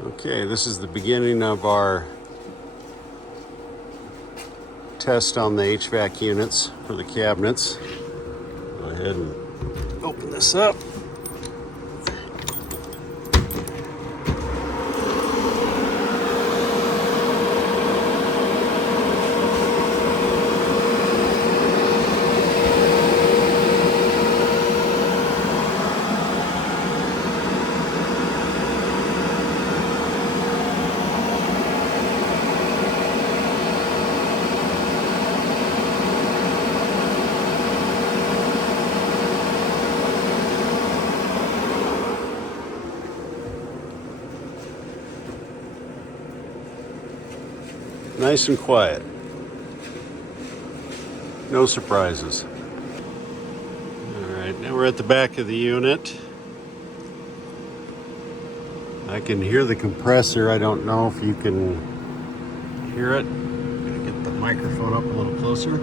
Okay, this is the beginning of our test on the HVAC units for the cabinets. Go ahead and open this up. Nice and quiet. No surprises. All right, now we're at the back of the unit. I can hear the compressor. I don't know if you can hear it. I'm gonna get the microphone up a little closer.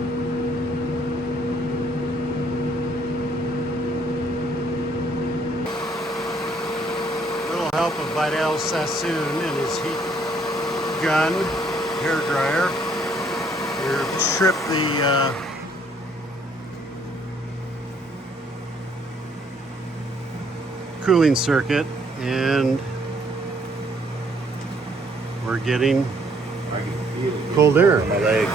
Little help of Vidal Sassoon and his heat gun. Hairdryer. Here, strip the cooling circuit, and we're getting cold air in my leg.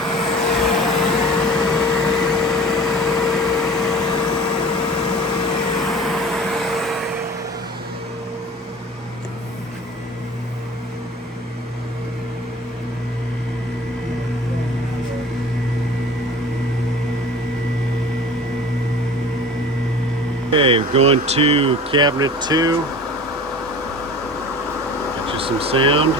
Okay, we're going to cabinet 2. Get you some sound.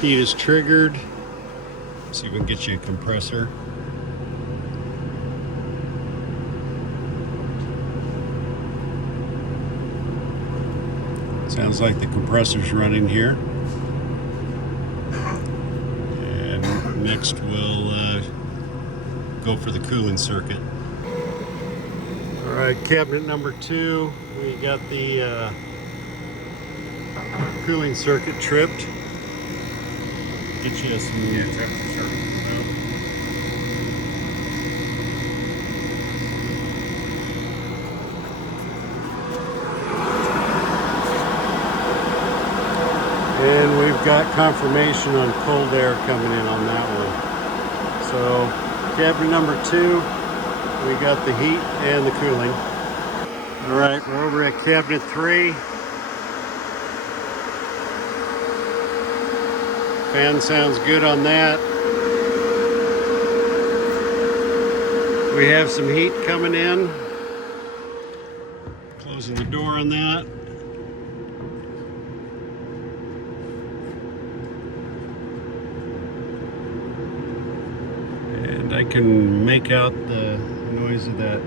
Heat is triggered. See if we can get you a compressor. Sounds like the compressor's running here. And next we'll go for the cooling circuit. All right, cabinet number 2. We got the cooling circuit tripped. Get you some temperature. And we've got confirmation on cold air coming in on that one. So cabinet number 2, we got the heat and the cooling. All right, we're over at cabinet 3. Fan sounds good on that. We have some heat coming in. Closing the door on that. And I can make out the noise of that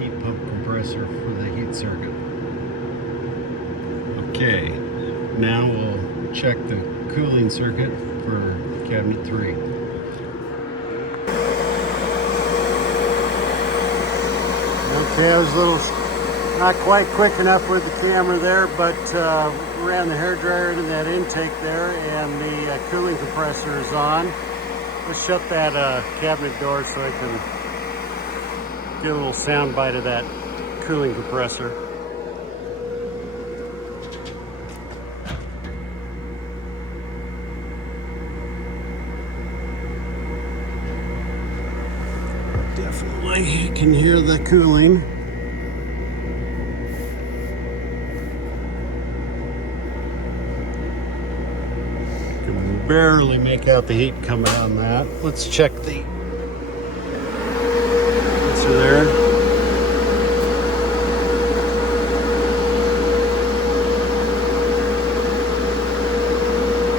heat pump compressor for the heat circuit. Okay, now we'll check the cooling circuit for cabinet 3. Okay, I was a little not quite quick enough with the camera there, but ran the hairdryer into that intake there, and the cooling compressor is on. Let's shut that cabinet door so I can get a little sound bite of that cooling compressor. Definitely can hear the cooling. Can barely make out the heat coming on that. Let's check the answer there.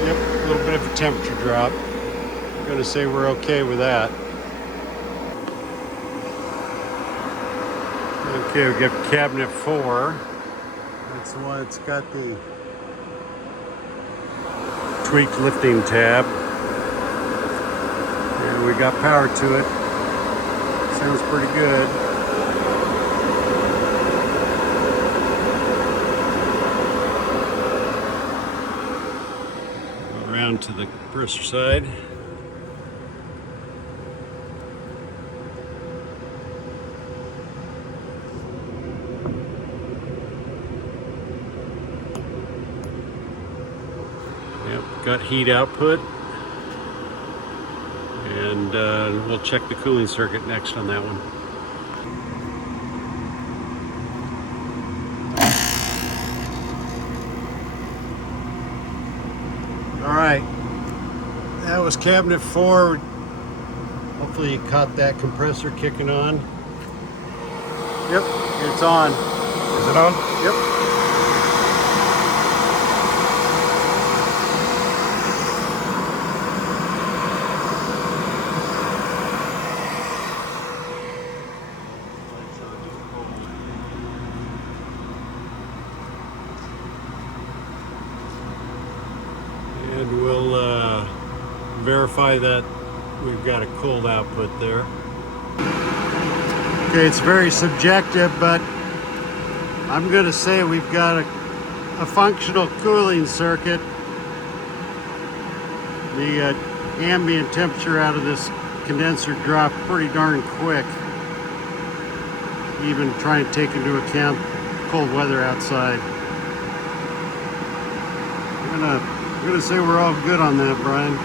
Yep, a little bit of a temperature drop. I'm going to say we're okay with that. Okay, we got cabinet 4. That's the one that's got the tweaked lifting tab. And we got power to it. Sounds pretty good. Around to the compressor side. Yep, got heat output. And we'll check the cooling circuit next on that one. All right, that was cabinet 4. Hopefully you caught that compressor kicking on. Yep, it's on. Is it on? Yep. And we'll verify that we've got a cold output there. Okay, it's very subjective, but I'm going to say we've got a functional cooling circuit. The ambient temperature out of this condenser dropped pretty darn quick, even trying to take into account cold weather outside. I'm gonna say we're all good on that, Brian.